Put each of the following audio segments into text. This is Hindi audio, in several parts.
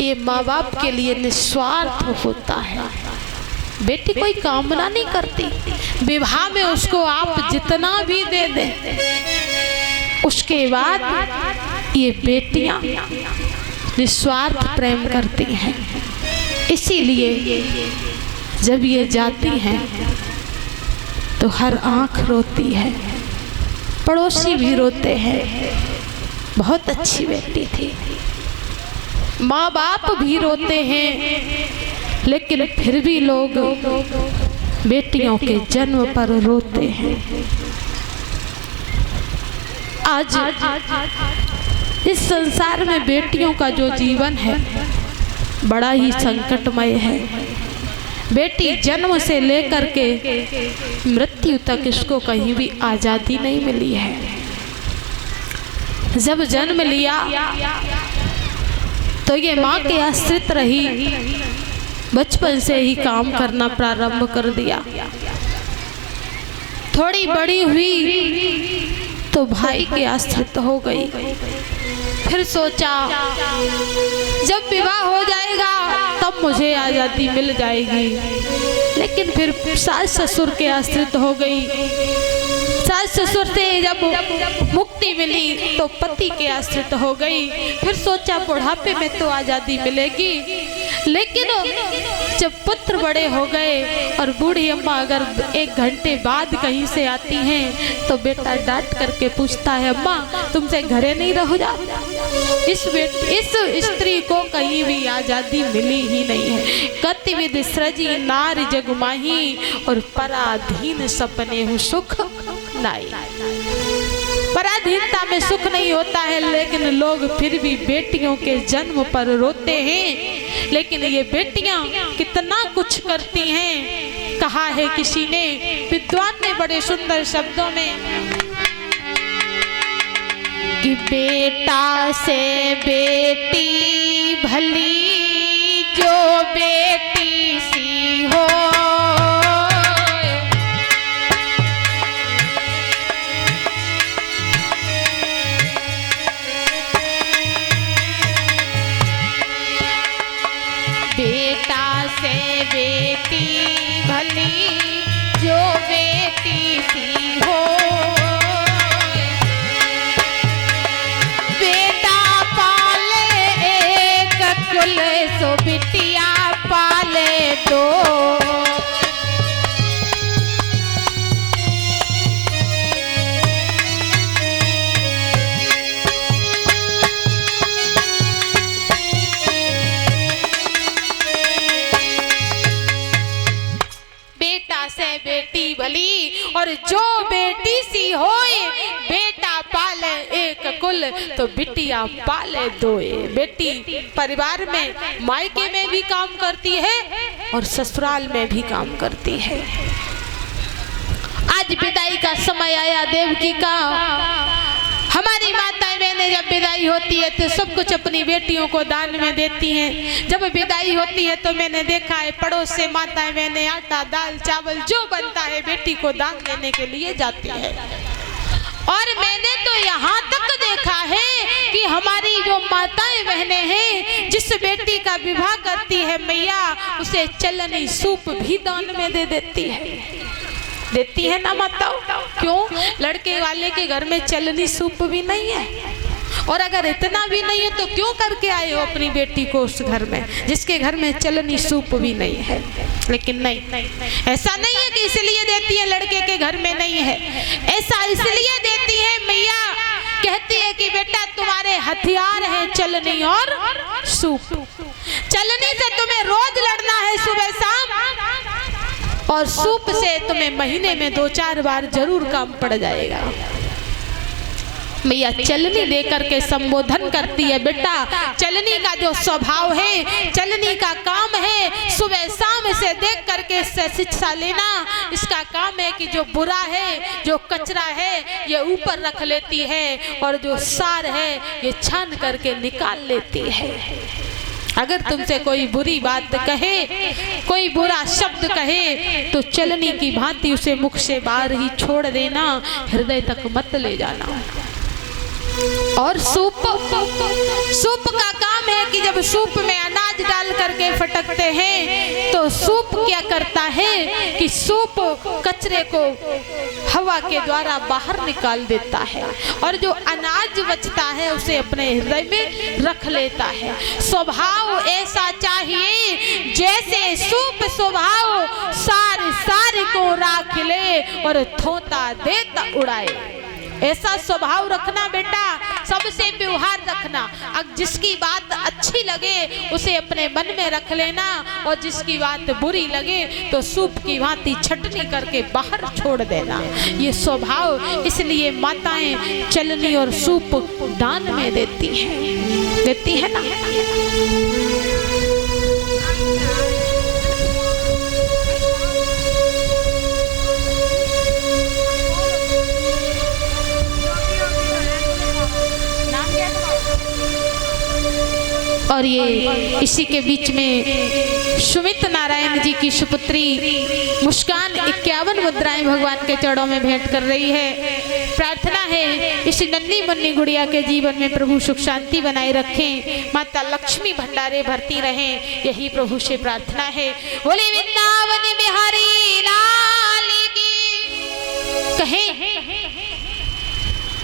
ये माँ बाप के लिए निस्वार्थ होता है। बेटी कोई कामना नहीं करती, विवाह में उसको आप जितना भी दे दें, उसके बाद ये बेटियां निस्वार्थ प्रेम करती हैं। इसीलिए जब ये जाती हैं तो हर आंख रोती है, पड़ोसी भी रोते हैं। बहुत अच्छी बेटी थी, माँ बाप भी रोते हैं, लेकिन फिर भी लोग बेटियों के जन्म पर रोते हैं। आज इस संसार में बेटियों का जो जीवन है बड़ा ही संकटमय है। बेटी जन्म से लेकर के मृत्यु तक इसको कहीं भी आज़ादी नहीं मिली है। जब जन्म लिया तो ये माँ के आश्रित रही, बचपन से ही काम करना प्रारंभ कर दिया। थोड़ी बड़ी हुई तो भाई के आश्रित हो गई। फिर सोचा जब विवाह हो जाएगा तब मुझे आज़ादी मिल जाएगी, लेकिन फिर सास ससुर के आश्रित हो गई। सास ससुर से जब मुक्ति मिली तो पति के आश्रित हो गई। फिर सोचा बुढ़ापे में तो आज़ादी मिलेगी, लेकिन जब पुत्र बड़े हो गए और बूढ़ी अम्मा अगर 1 घंटे बाद कहीं से आती हैं तो बेटा डांट करके पूछता है, अम्मा तुमसे घरे नहीं रह जा। इस स्त्री को कहीं भी आज़ादी मिली ही नहीं है। गतिविधि सृजी नारी जगमाही और पराधीन सपने हूँ सुख नाई। पराधीनता में सुख नहीं होता है, लेकिन लोग फिर भी बेटियों के जन्म पर रोते हैं। लेकिन ये बेटियां कितना कुछ करती हैं। कहा है किसी ने, विद्वान ने बड़े सुंदर शब्दों में कि बेटा से बेटी भली जो बेटी सी हो, बेटा से बेटी भली जो बेटी सी हो, बेटा पाले एक कुल सो बिटिया पाले दो। बेटी भली और जो बेटी सी होए, बेटा पाले एक कुल तो बिटिया पाले दोए। बेटी परिवार में मायके में भी काम करती है और ससुराल में भी काम करती है। आज विदाई का समय आया देवकी का। हमारी माताएं बहनें जब विदाई होती है तो सब कुछ अपनी बेटियों को दान में देती हैं। जब विदाई होती है तो मैंने देखा है पड़ोस से माताएं बहनें आटा दाल चावल जो बनता है बेटी को दान देने के लिए जाती है। और मैंने तो यहाँ तक देखा है कि हमारी जो माताएं बहनें हैं, जिस बेटी का विवाह करती है मैया उसे चलनी सूप भी दान में दे देती है ना माताओं। क्यों? लड़के वाले के घर में चलनी सूप भी नहीं है, और अगर इतना भी नहीं है तो क्यों करके आए हो अपनी बेटी को उस घर में जिसके घर में चलनी सूप भी नहीं है। लेकिन नहीं, ऐसा नहीं है कि इसलिए देती है लड़के के घर में नहीं है, ऐसा इसलिए देती है मैया कहती है कि बेटा तुम्हारे हथियार है चलनी और सूप। चलनी से तुम्हें रोज लड़ना है सुबह शाम, और सूप से तुम्हें महीने में 2-4 बार जरूर काम पड़ जाएगा। मैया चलनी दे करके संबोधन करती है, बेटा चलनी का जो स्वभाव है, चलनी का काम है सुबह शाम इसे देख करके इससे शिक्षा लेना। इसका काम है कि जो बुरा है, जो कचरा है ये ऊपर रख लेती है, और जो सार है ये छान करके निकाल लेती है। अगर तुमसे कोई बुरी बात कहे, कोई बुरा शब्द कहे तो चलनी की भांति उसे मुख से बाहर ही छोड़ देना, हृदय तक मत ले जाना। और सूप का काम है कि जब सूप में अनाज डाल करके फटकते हैं तो सूप क्या करता है कि सूप कचरे को हवा के द्वारा बाहर निकाल देता है और जो अनाज बचता है उसे अपने हृदय में रख लेता है। स्वभाव ऐसा चाहिए जैसे सूप स्वभाव सारे सारे को राख ले और थोता देता उड़ाए। ऐसा स्वभाव रखना बेटा, सबसे व्यवहार रखना। अब जिसकी बात अच्छी लगे उसे अपने मन में रख लेना और जिसकी बात बुरी लगे तो सूप की भांति छटनी करके बाहर छोड़ देना। ये स्वभाव इसलिए माताएं चलनी और सूप दान में देती है ना। और ये इसी के बीच में सुमित नारायण जी की सुपुत्री मुस्कान 51 मुद्राएं भगवान के चरणों में भेंट कर रही है। प्रार्थना है इस नन्ही मुन्नी गुड़िया के जीवन में प्रभु सुख शांति बनाए रखें, माता लक्ष्मी भंडारे भरती रहें, यही प्रभु से प्रार्थना है। बोले वृंदावन बिहारी लाल की। कहें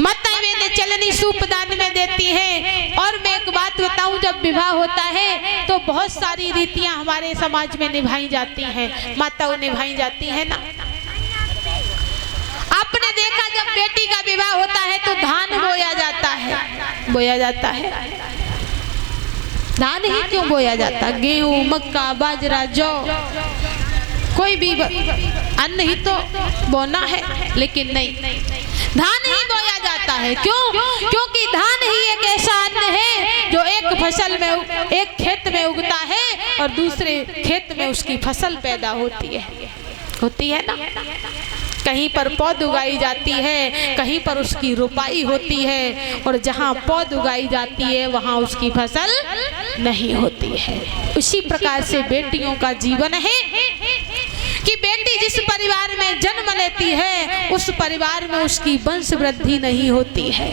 माता वे चलनी सूप दान में देती है। और मैं एक बात बताऊं, जब विवाह होता है तो बहुत सारी रीतियां हमारे समाज में निभाई जाती हैं, माताओं निभाई जाती है ना। आपने देखा जब बेटी का विवाह होता है तो धान बोया जाता है। धान ही क्यों बोया जाता? गेहूं, मक्का, बाजरा, जौ, कोई भी अन्न ही तो बोना है, लेकिन नहीं, धान ही बोया जाता है। क्यों? क्योंकि धान ही एक ऐसा अन्न है जो एक फसल में, एक खेत में उगता है और दूसरे खेत में उसकी फसल पैदा होती है ना। कहीं पर पौध उगाई जाती है, कहीं पर उसकी रोपाई होती है, और जहाँ पौध उगाई जाती है वहाँ उसकी फसल नहीं होती है। उसी प्रकार से बेटियों का जीवन है कि बेटी जिस परिवार में जन्म लेती है उस परिवार में उसकी वंश वृद्धि नहीं होती है।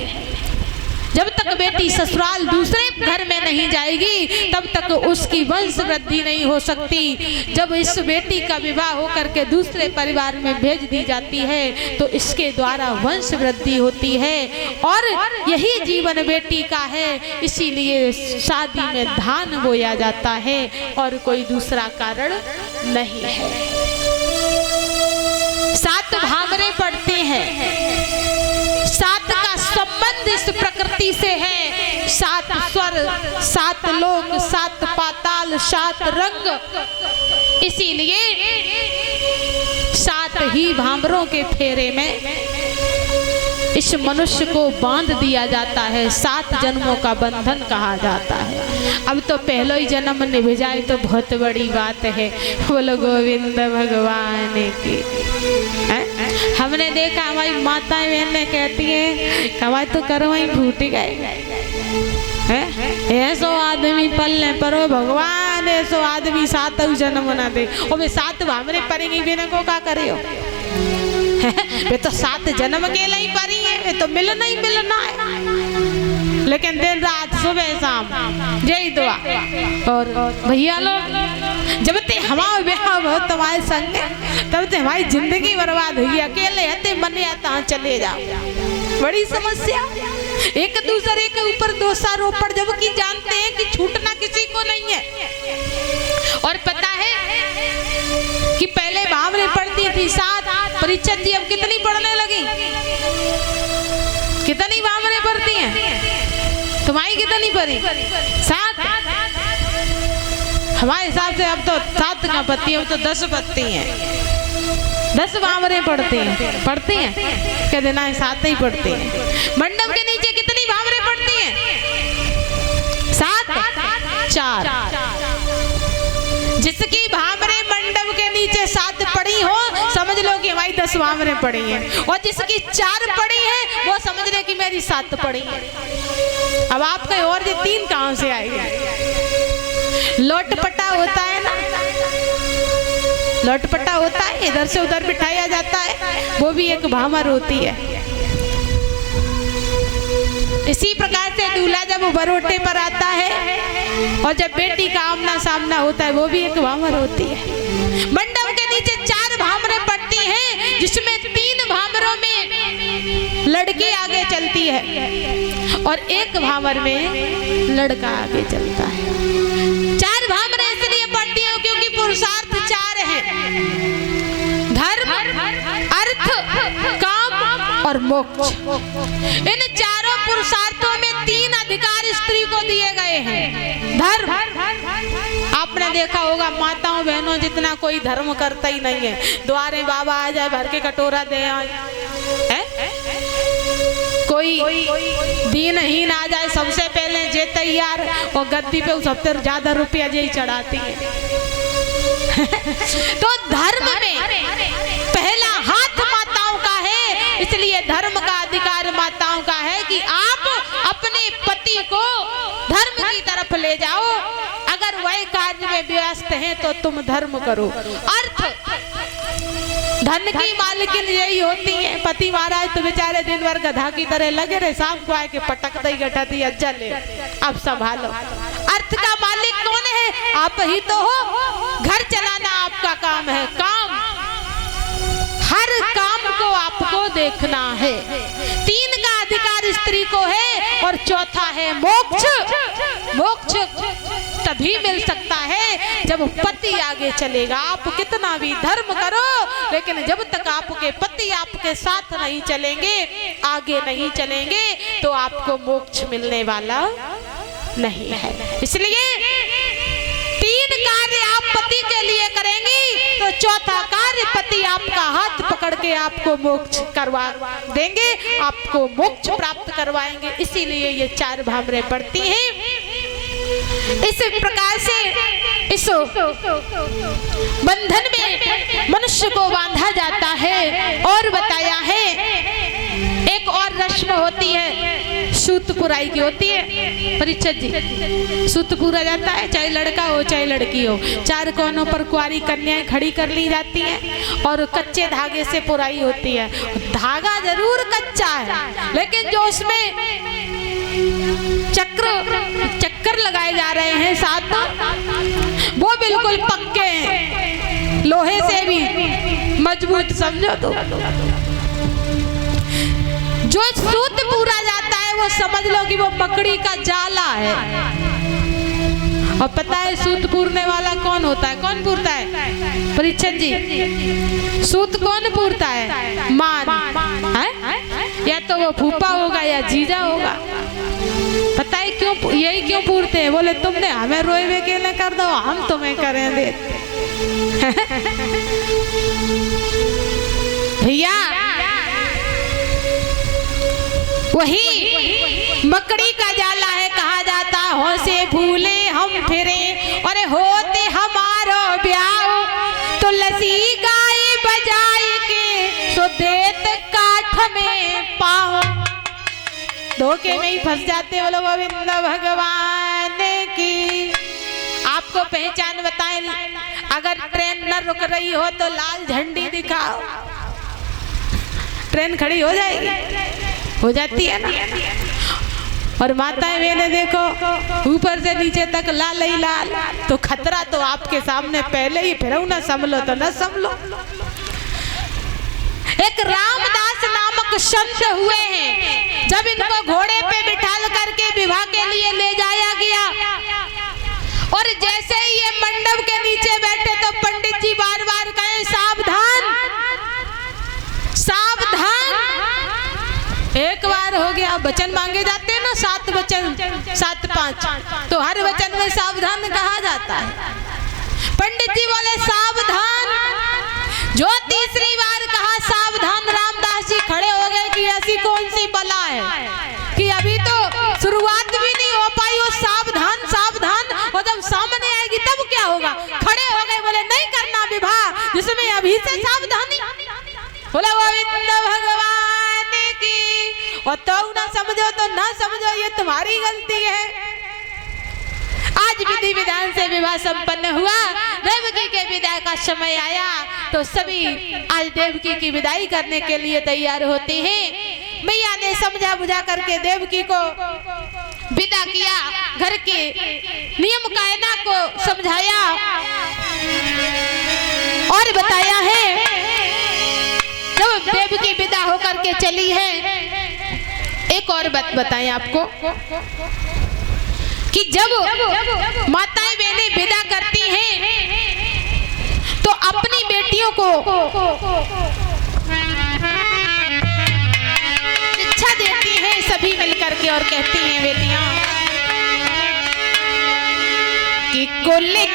जब तक बेटी ससुराल दूसरे घर में नहीं जाएगी तब तक उसकी वंश वृद्धि नहीं हो सकती। जब इस बेटी का विवाह होकर के दूसरे परिवार में भेज दी जाती है तो इसके द्वारा वंश वृद्धि होती है, और यही जीवन बेटी का है। इसीलिए शादी में धान बोया जाता है और कोई दूसरा कारण नहीं है। 7 भामरे पड़ते हैं, 7 का संबंध इस प्रकृति से है। 7 स्वर, 7 लोक, 7 पाताल, 7 रंग। इसीलिए 7 ही भामरों के फेरे में इस मनुष्य को बांध दिया जाता है। 7 जन्मों का बंधन कहा जाता है। अब तो पहलो ही जन्म निभ जाए तो बहुत बड़ी बात है। बोलो गोविंद भगवान की। हमने देखा हमारी माताएं बहनें कहती हैं हमारे तो कर्म ही फूट गए, ऐसो आदमी पलने परो भगवान, ऐसो आदमी 7 जन्म ना दे। और वे 7 भामरे परेंगी बिना को क्या करे हो? वे तो 7 जन्म के लिए परी है, वे तो मिलना ही मिलना है। लेकिन दिन रात सुबह शाम यही दुआ। और भैया लोग जब ते हमारा ब्याह हो तुम्हारे संग तब ते हमारी जिंदगी बर्बाद हुई। अकेले हते मन आता चले जाओ, बड़ी समस्या। एक दूसरे के ऊपर दोषारोपण, जबकि जानते हैं कि छूटना किसी को नहीं है। और पता है कि पहले भावरे पढ़ती थी 7, परीक्षा जी अब कितनी पढ़ने लगी? कितनी भावरे पढ़ती हैं? तुम्हारी कितनी पढ़ी? 7। हमारे हिसाब से अब तो 7 का पत्ती है, अब तो 10 पत्ती हैं। 10 भावरे पढ़ती हैं कह देना है 7 ही पढ़ती हैं। मंडप के नीचे कितनी भावरे पढ़ती हैं? 7, 4। जिसकी भावरे मंडप के नीचे 7 पढ़ी हो समझ लो कि हमारी 10 भावरे पढ़ी हैं, और जिसकी 4 पढ़ी है वो समझ ले कि मेरी 7 पढ़ी है। अब आपका और ये 3 कहां से आएगी? लोटपटा होता है ना, लोटपटा होता है, इधर से उधर बिठाया जाता है, वो भी एक भामर होती है। इसी प्रकार से दूल्हा जब बरोटे पर आता है और जब बेटी का आमना सामना होता है वो भी एक भामर होती है। मंडप के नीचे 4 भामरें पड़ती हैं, जिसमें 3 भामरों में लड़की आगे चलती है और 1 भामर में लड़का आगे चलता है। 4 भामरें इसलिए पड़ती हैं क्योंकि पुरुषार्थ 4 हैं, धर्म, अर्थ, काम और मोक्ष। इन चारों पुरुषार्थों में 3 अधिकार स्त्री को दिए गए हैं। धर्म, आपने देखा होगा माताओं बहनों जितना कोई धर्म करता ही नहीं है। द्वारे बाबा आ जाए भर के कटोरा दे आए, कोई दीनहीन आ जाए सबसे पहले जे तैयार और गद्दी पे उस हफ्ते ज्यादा रुपया जे ही चढ़ाती है। तो धर्म में पहला हाथ माताओं का है, इसलिए धर्म का अधिकार माताओं का है कि आप अपने पति को धर्म की तरफ ले जाओ। अगर वह कार्य में व्यस्त हैं तो तुम धर्म करो। अर्थ, धन की मालकिन यही होती है। पति महाराज तो बेचारे दिन भर गधा की तरह लगे रहे, शाम को आके पटक दई गठती अज्जा ले, अब संभालो। अर्थ का मालिक कौन है? आप ही तो हो। घर चलाना आपका काम है। काम, हर काम को आपको देखना है। 3 का अधिकार स्त्री को है और चौथा है मोक्ष। मोक्ष तभी मिल सकता है जब पति आगे चलेगा। आप कितना भी धर्म करो, लेकिन जब तक आपके पति आपके साथ नहीं चलेंगे, आगे नहीं चलेंगे, तो आपको मोक्ष मिलने वाला नहीं है। इसलिए 3 कार्य आप पति के लिए करेंगी तो चौथा कार्य पति आपका हाथ पकड़ के आपको मोक्ष करवा देंगे, आपको मोक्ष प्राप्त करवाएंगे। इसीलिए ये 4 भामरें पड़ती हैं। इस प्रकार से इस बंधन में मनुष्य को बांधा जाता है। और बताया है एक और रस्म होती है, सूत पुराई की होती है। परीक्षित जी, सूत पूरा जाता है, चाहे लड़का हो चाहे लड़की हो। 4 कोनों पर कुंवारी कन्याएं खड़ी कर ली जाती हैं और कच्चे धागे से पुराई होती है। धागा जरूर कच्चा है, लेकिन जो उसमें चक्कर लगाए जा रहे हैं साथ, वो बिल्कुल पक्के हैं, लोहे से भी मजबूत, समझो। तो जो सूत पूरा जाता है वो समझ लो कि वो मकड़ी का जाला है। और पता है सूत पूरने वाला कौन होता है? कौन पूरता है? परीक्षित जी, सूत कौन पूरता है? मान है? या तो वो फूफा होगा या जीजा होगा। पता है क्यों? यही क्यों पूरते हैं? बोले तुमने हमें रोए हुए केले कर दो, हम तुम्हें करें दे। भैया वही मकड़ी का जाला है, कहा जाता हो से भूले हम फिरे, अरे होते हमारो ब्याह तो लसी गाय बजाए के सो देत काठ में पाओ। धोखे में ही फंस जाते बोलो गोविंद भगवान की। आपको पहचान बताएं, अगर ट्रेन न रुक रही हो तो लाल झंडी दिखाओ, ट्रेन खड़ी हो जाएगी, हो जाती है ना। और माताएं बहनें देखो, ऊपर से नीचे तक लाल ही लाल, तो खतरा तो आपके सामने पहले ही, फिर ना संभलो तो न संभलो। एक रामदास नामक संत हुए हैं, जब इनको घोड़े पे बिठाल करके विवाह के लिए ले जाया गया और जैसे ही ये मंडप के नीचे बैठे तो पंडित जी बार बार कहे सावधान सावधान। एक बार हो गया, वचन मांगे जाते हैं ना, 7 वचन 7 5, तो हर वचन में सावधान कहा जाता है। पंडित जी बोले सावधान, जो तीसरी बार कहा सावधान, रामदास जी खड़े हो गए कि ऐसी कौन सी बला है कि अभी तो शुरुआत भी नहीं हो पाई, वो सावधान सावधान, और जब सामने आएगी तब क्या होगा। खड़े हो गए, बोले नहीं करना विवाह जिसमें अभी से सावधानी। बोले गोविंद भगवान की। और तो ना समझो तो ना समझो, ये तुम्हारी गलती है। आज विधि विधान से विवाह संपन्न हुआ, देवकी के विदाई का समय आया तो सभी आज देवकी की विदाई करने के लिए तैयार होते हैं। मैया ने समझा बुझा करके देवकी को विदा किया, घर के नियम कायदा को समझाया और बताया है। जब देवकी विदा होकर के चली है, एक और बात बताएं आपको कि जब माताएं बहनें विदा करती हैं तो अपनी बेटियों को शिक्षा देती हैं सभी मिलकर के और कहती हैं बेटियां कि कुल